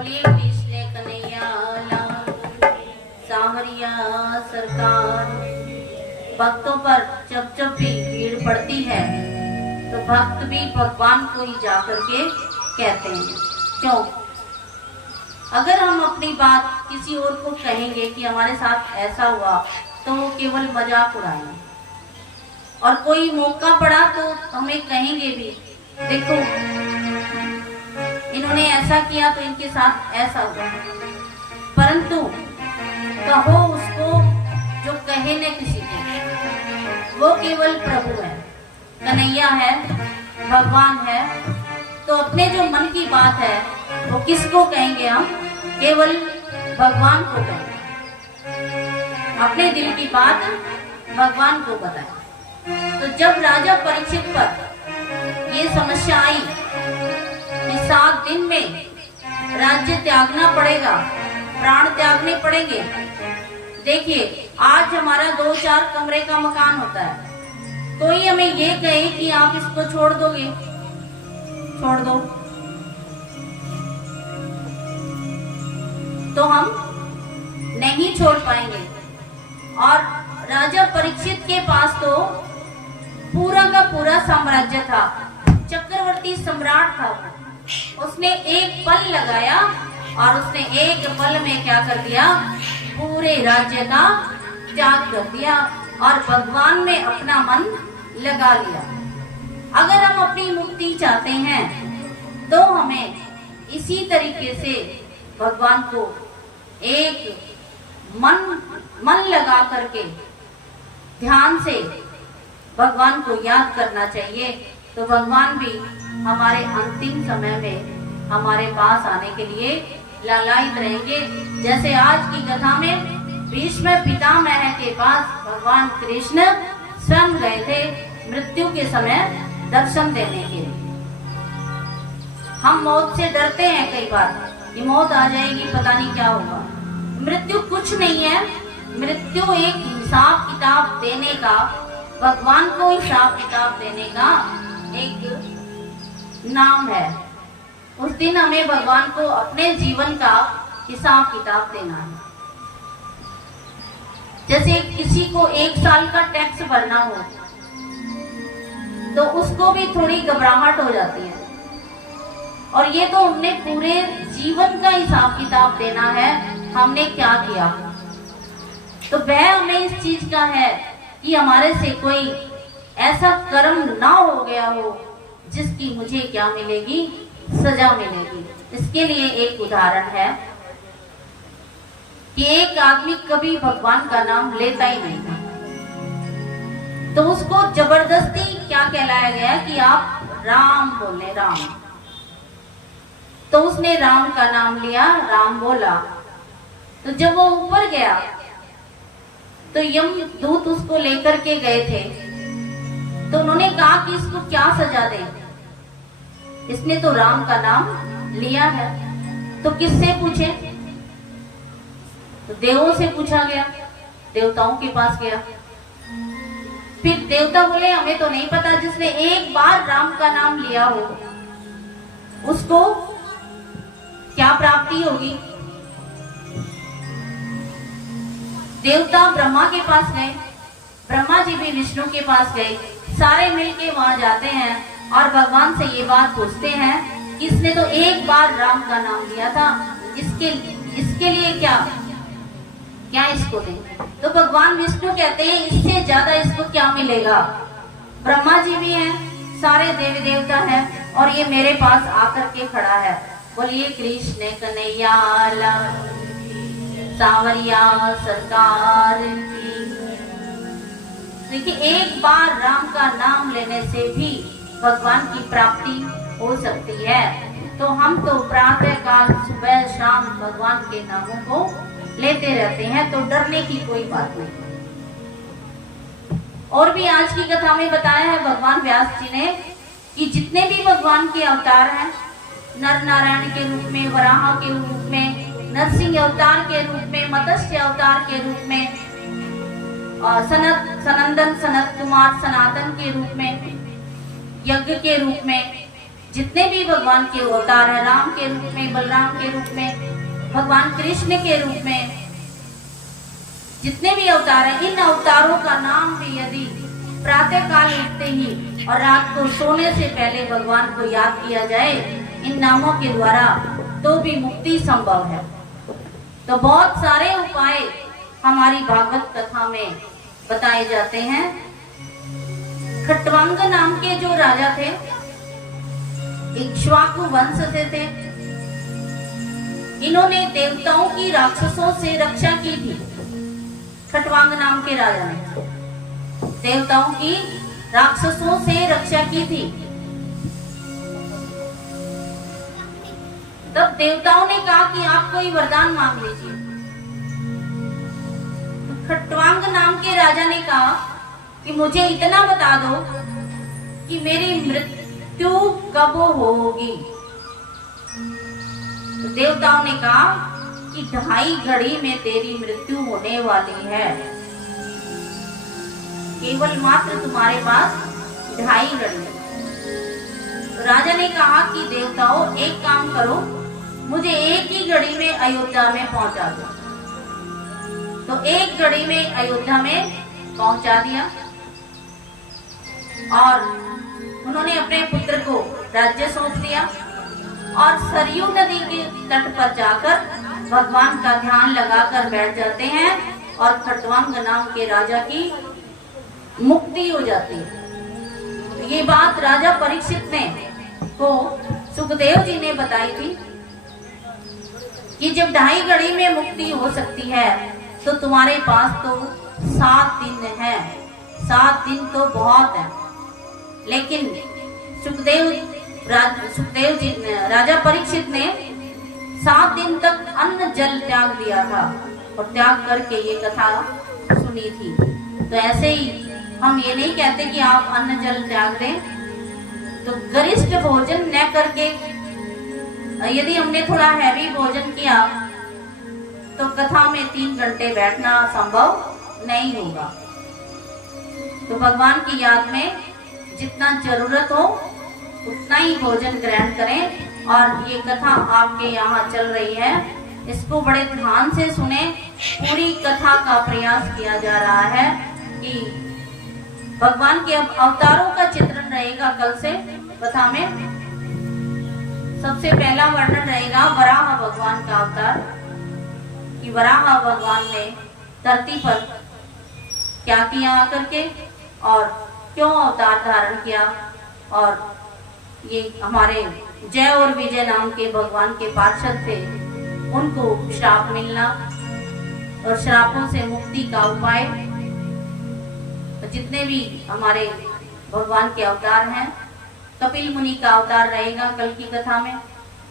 बोलिए कृष्ण कन्हैया लाल, सांवरिया सरकार। भक्तों पर जब भी भीड़ पड़ती है तो भक्त भी भगवान को ही जाकर के कहते हैं। क्यों? अगर हम अपनी बात किसी और को कहेंगे कि हमारे साथ ऐसा हुआ तो वो केवल मजाक उड़ाएंगे, और कोई मौका पड़ा तो हमें कहेंगे भी, देखो इन्होंने ऐसा किया तो इनके साथ ऐसा हुआ। परंतु कहो उसको जो कहे न किसी को, वो केवल प्रभु है, कन्हैया है, भगवान है। तो अपने जो मन की बात है वो किसको कहेंगे? हम केवल भगवान को कहेंगे। अपने दिल की बात भगवान को बताएं। तो जब राजा परीक्षित पर ये समस्या आई कि 7 दिन में राज्य त्यागना पड़ेगा, प्राण त्यागने पड़ेंगे। देखिए, आज हमारा 2-4 कमरे का मकान होता है, कोई हमें ये कहे कि आप इसको छोड़ दोगे, छोड़ दो, तो हम नहीं छोड़ पाएंगे। और राजा परीक्षित के पास तो पूरा का पूरा साम्राज्य था, चक्रवर्ती सम्राट था। उसने एक पल लगाया और उसने एक पल में क्या कर दिया? पूरे राज्य का त्याग कर दिया और भगवान में अपना मन लगा लिया। अगर हम अपनी मुक्ति चाहते हैं तो हमें इसी तरीके से भगवान को एक मन लगा करके ध्यान से भगवान को याद करना चाहिए। तो भगवान भी हमारे अंतिम समय में हमारे पास आने के लिए लालायित रहेंगे। जैसे आज की कथा में भीष्म पितामह के पास भगवान कृष्ण स्वयं गए थे मृत्यु के समय दर्शन देने के लिए। हम मौत से डरते हैं कई बार कि मौत आ जाएगी, पता नहीं क्या होगा। मृत्यु कुछ नहीं है, मृत्यु एक हिसाब किताब देने का, भगवान को हिसाब किताब देने का एक नाम है। उस दिन हमें भगवान को अपने जीवन का हिसाब किताब देना है। जैसे किसी को 1 साल का टैक्स भरना हो तो उसको भी थोड़ी घबराहट हो जाती है, और ये तो हमने पूरे जीवन का हिसाब किताब देना है, हमने क्या किया। तो वह हमें इस चीज का है कि हमारे से कोई ऐसा कर्म ना हो गया हो जिसकी मुझे क्या मिलेगी? सजा मिलेगी। इसके लिए एक उदाहरण है कि एक आदमी कभी भगवान का नाम लेता ही नहीं था, तो उसको जबरदस्ती क्या कहलाया गया कि आप राम बोले, राम। तो उसने राम का नाम लिया, राम बोला। तो जब वो ऊपर गया तो यमदूत उसको लेकर के गए थे। तो उन्होंने कहा कि इसको क्या सजा दें, इसने तो राम का नाम लिया है। तो किससे पूछे? तो देवों से पूछा गया, देवताओं के पास गया। फिर देवता बोले हमें तो नहीं पता, जिसने एक बार राम का नाम लिया हो उसको क्या प्राप्ति होगी। देवता ब्रह्मा के पास गए, ब्रह्मा जी भी विष्णु के पास गए, सारे मिलके वहां जाते हैं और भगवान से ये बात पूछते हैं कि इसने तो एक बार राम का नाम लिया था, इसके लिए क्या इसको दें। तो भगवान विष्णु कहते हैं इससे ज्यादा इसको क्या मिलेगा। ब्रह्मा जी भी हैं, सारे देवी देवता हैं, और ये मेरे पास आकर के खड़ा है। बोलिए कृष्ण कन्हैया लाल, सांवरिया सरकार की। देखिए, एक बार राम का नाम लेने से भी भगवान की प्राप्ति हो सकती है। तो हम तो प्रातः काल सुबह शाम भगवान के नामों को लेते रहते हैं, तो डरने की कोई बात नहीं। और भी आज की कथा में बताया है भगवान व्यास जी ने कि जितने भी भगवान के अवतार हैं, नर नारायण के रूप में, वराह के रूप में, नरसिंह अवतार के रूप में, मत्स्य अवतार के रूप में, सनंदन सनत कुमार सनातन के रूप में, यज्ञ के रूप में, जितने भी भगवान के अवतार है, राम के रूप में, बलराम के रूप में, भगवान कृष्ण के रूप में, जितने भी अवतार हैं, इन अवतारों का नाम भी यदि प्रातः काल उठते ही और रात को सोने से पहले भगवान को याद किया जाए इन नामों के द्वारा, तो भी मुक्ति संभव है। तो बहुत सारे उपाय हमारी भागवत कथा में बताए जाते हैं। खट्वांग नाम के जो राजा थे, इक्ष्वाकु वंश से थे। इन्होंने देवताओं की राक्षसों से रक्षा की थी। खट्वांग नाम के राजा ने देवताओं की राक्षसों से रक्षा की थी। तब देवताओं ने कहा कि आप कोई वरदान मांग लीजिए। खट्वांग नाम के राजा ने कहा कि मुझे इतना बता दो कि मेरी मृत्यु कब होगी। तो देवताओं ने कहा कि 2.5 घड़ी में तेरी मृत्यु होने वाली है। केवल मात्र तुम्हारे पास 2.5 घड़ी। तो राजा ने कहा कि देवताओं, एक काम करो, मुझे 1 ही घड़ी में अयोध्या में पहुंचा दो। तो 1 घड़ी में अयोध्या में पहुंचा दिया और उन्होंने अपने पुत्र को राज्य सौंप दिया और सरयू नदी के तट पर जाकर भगवान का ध्यान लगाकर बैठ जाते हैं और खट्वांग नाम के राजा की मुक्ति हो जाती है। तो ये बात राजा परीक्षित ने को सुखदेव जी ने बताई थी कि जब 2.5 घड़ी में मुक्ति हो सकती है तो तुम्हारे पास तो 7 दिन है। 7 दिन तो बहुत है। लेकिन सुखदेव जी राजा परीक्षित ने 7 दिन तक अन्न जल त्याग दिया था और त्याग करके ये कथा सुनी थी। तो ऐसे ही हम ये नहीं कहते कि आप अन्न जल त्याग दें, तो गरिष्ठ भोजन न करके यदि हमने थोड़ा हैवी भोजन किया तो कथा में 3 घंटे बैठना संभव नहीं होगा। तो भगवान की याद में जितना जरूरत हो उतना ही भोजन ग्रहण करें। और ये कथा आपके यहाँ चल रही है, इसको बड़े ध्यान से सुने। पूरी कथा का प्रयास किया जा रहा है कि भगवान के अवतारों का चित्रण रहेगा कल से कथा में। सबसे पहला वर्णन रहेगा वराह भगवान का अवतार, कि वराह भगवान ने धरती पर क्या किया आकर के और क्यों अवतार धारण किया। और ये हमारे जय और विजय नाम के भगवान के पार्षद थे, उनको श्राप मिलना और श्रापों से मुक्ति का उपाय। जितने भी हमारे भगवान के अवतार हैं, कपिल मुनि का अवतार रहेगा कल की कथा में,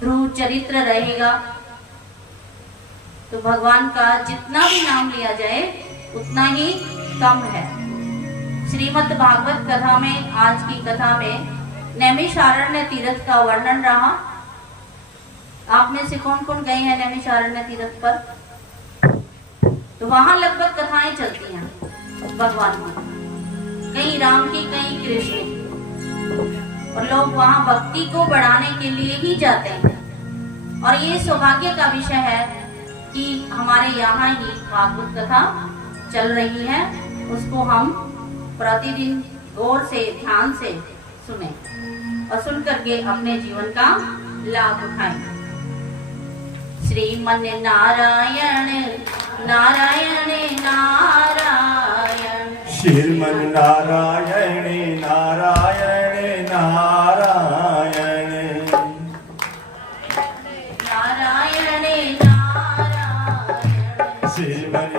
ध्रुव चरित्र रहेगा। तो भगवान का जितना भी नाम लिया जाए उतना ही कम है। श्रीमद् भागवत कथा में, आज की कथा में नैमिषारण्य तीर्थ का वर्णन रहा। आप में से कौन कौन गए हैं नैमिषारण्य तीर्थ पर? तो वहां लगभग कथाएं चलती हैं भगवान की, कहीं राम की कहीं कृष्ण की, और लोग वहां भक्ति को बढ़ाने के लिए ही जाते हैं। और ये सौभाग्य का विषय है कि हमारे यहाँ ही भागवत कथा चल रही है, उसको हम प्रतिदिन गौर से ध्यान से सुने और सुन करके अपने जीवन का लाभ उठाएं। श्रीमन नारायण नारायण नारायण, श्रीमन नारायण नारायण नारायण, नारायण नारायण, श्रीमन